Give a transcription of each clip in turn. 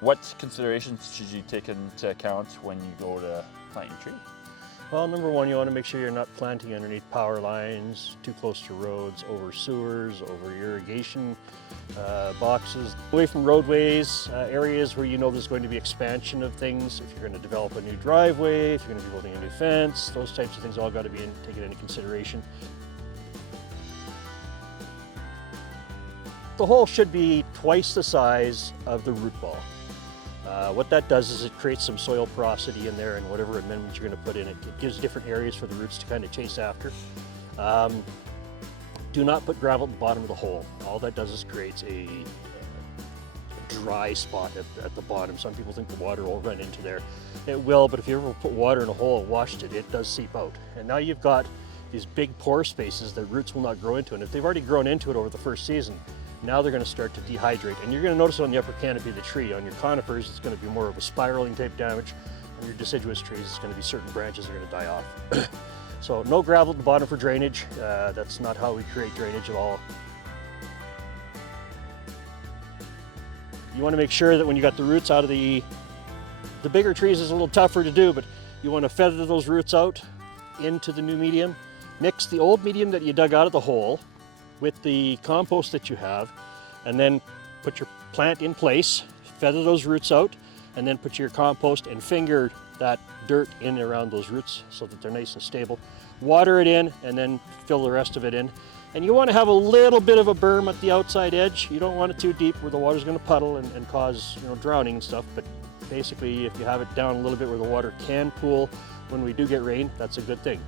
What considerations should you take into account when you go to plant your tree? Well, number one, you want to make sure you're not planting underneath power lines, too close to roads, over sewers, over irrigation boxes, away from roadways, areas where you know there's going to be expansion of things. If you're going to develop a new driveway, if you're going to be building a new fence, those types of things all got to be taken into consideration. The hole should be twice the size of the root ball. What that does is it creates some soil porosity in there, and whatever amendments you're going to put in it, it gives different areas for the roots to kind of chase after. Do not put gravel at the bottom of the hole. All that does is creates a dry spot at the bottom. Some people think the water will run into there. It will, but if you ever put water in a hole and washed it, it does seep out. And now you've got these big pore spaces that roots will not grow into. And if they've already grown into it over the first season, now they're going to start to dehydrate. And you're going to notice it on the upper canopy of the tree. On your conifers, it's going to be more of a spiraling type damage. On your deciduous trees, it's going to be certain branches are going to die off. So no gravel at the bottom for drainage. That's not how we create drainage at all. You want to make sure that when you got the roots out of the bigger trees is a little tougher to do, but you want to feather those roots out into the new medium. Mix the old medium that you dug out of the hole with the compost that you have, and then put your plant in place, feather those roots out, and then put your compost and finger that dirt in around those roots so that they're nice and stable. Water it in and then fill the rest of it in. And you want to have a little bit of a berm at the outside edge. You don't want it too deep where the water's going to puddle and cause drowning and stuff, but basically if you have it down a little bit where the water can pool when we do get rain, that's a good thing.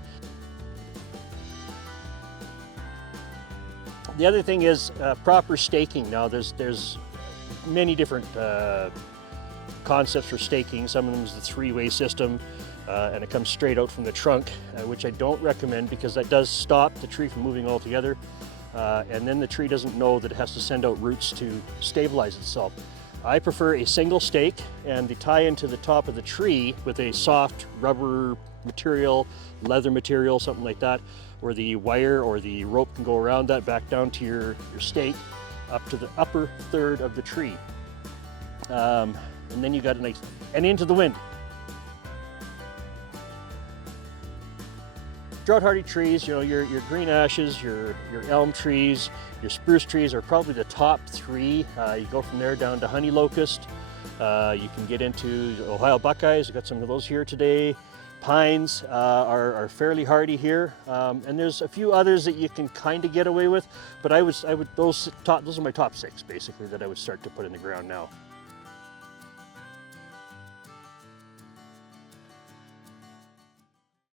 The other thing is proper staking. Now there's many different concepts for staking. Some of them is the three-way system, and it comes straight out from the trunk, which I don't recommend because that does stop the tree from moving altogether, and then the tree doesn't know that it has to send out roots to stabilize itself. I prefer a single stake and the tie into the top of the tree with a soft rubber material, leather material, something like that, where the wire or the rope can go around that back down to your stake up to the upper third of the tree. And then you got a nice, and into the wind. Drought-hardy trees, your green ashes, your elm trees, your spruce trees are probably the top three. You go from there down to honey locust. You can get into Ohio buckeyes. We've got some of those here today. Pines are fairly hardy here, and there's a few others that you can kind of get away with, but those are my top 6 basically that I would start to put in the ground now.